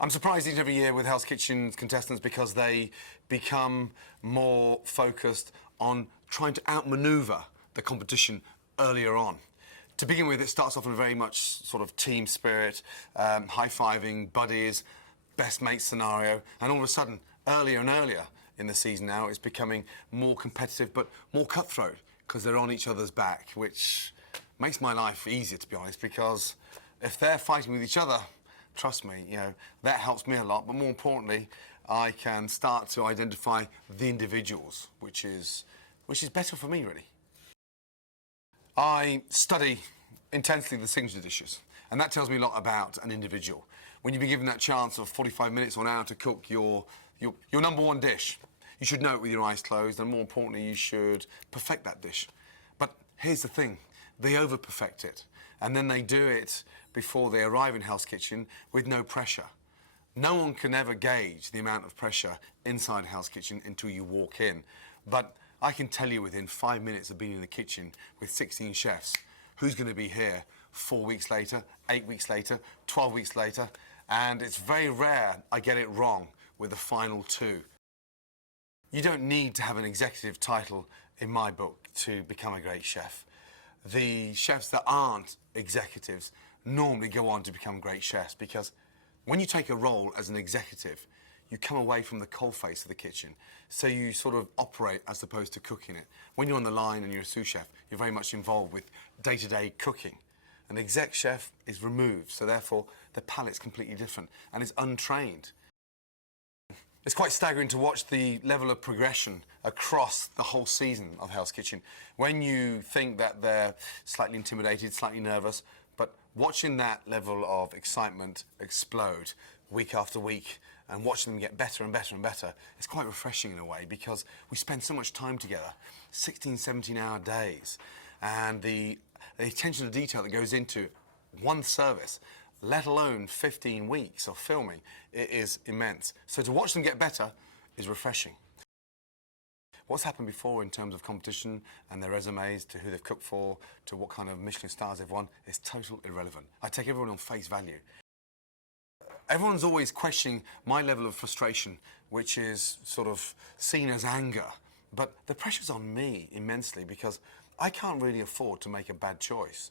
I'm surprised each and every year with Hell's Kitchen's contestants because they become more focused on trying to outmaneuver the competition earlier on. To begin with, it starts off in a very much sort of team spirit, high-fiving, buddies, best mate scenario, and all of a sudden, earlier and earlier in the season now, it's becoming more competitive but more cutthroat because they're on each other's back, which makes my life easier, to be honest, because if they're fighting with each other, trust me, you know, that helps me a lot, but more importantly, I can start to identify the individuals, which is better for me, really. I study intensely the signature dishes, and that tells me a lot about an individual. When you've been given that chance of 45 minutes or an hour to cook your number one dish, you should know it with your eyes closed, and more importantly, you should perfect that dish. But here's the thing, they over-perfect it, and then they do it before they arrive in Hell's Kitchen with no pressure. No one can ever gauge the amount of pressure inside Hell's Kitchen until you walk in. But I can tell you within 5 minutes of being in the kitchen with 16 chefs, who's going to be here 4 weeks later, 8 weeks later, 12 weeks later, and it's very rare I get it wrong with the final two. You don't need to have an executive title in my book to become a great chef. The chefs that aren't executives normally go on to become great chefs because when you take a role as an executive, you come away from the coalface of the kitchen, so you sort of operate as opposed to cooking it. When you're on the line and you're a sous chef, you're very much involved with day-to-day cooking. An exec chef is removed, so therefore the palate's completely different and is untrained. It's quite staggering to watch the level of progression across the whole season of Hell's Kitchen. When you think that they're slightly intimidated, slightly nervous, but watching that level of excitement explode week after week and watching them get better and better and better, it's quite refreshing in a way because we spend so much time together, 16, 17-hour days, and the attention to detail that goes into one service, let alone 15 weeks of filming, it is immense. So to watch them get better is refreshing. What's happened before in terms of competition and their resumes, to who they've cooked for, to what kind of Michelin stars they've won, is total irrelevant. I take everyone on face value. Everyone's always questioning my level of frustration, which is sort of seen as anger. But the pressure's on me immensely because I can't really afford to make a bad choice.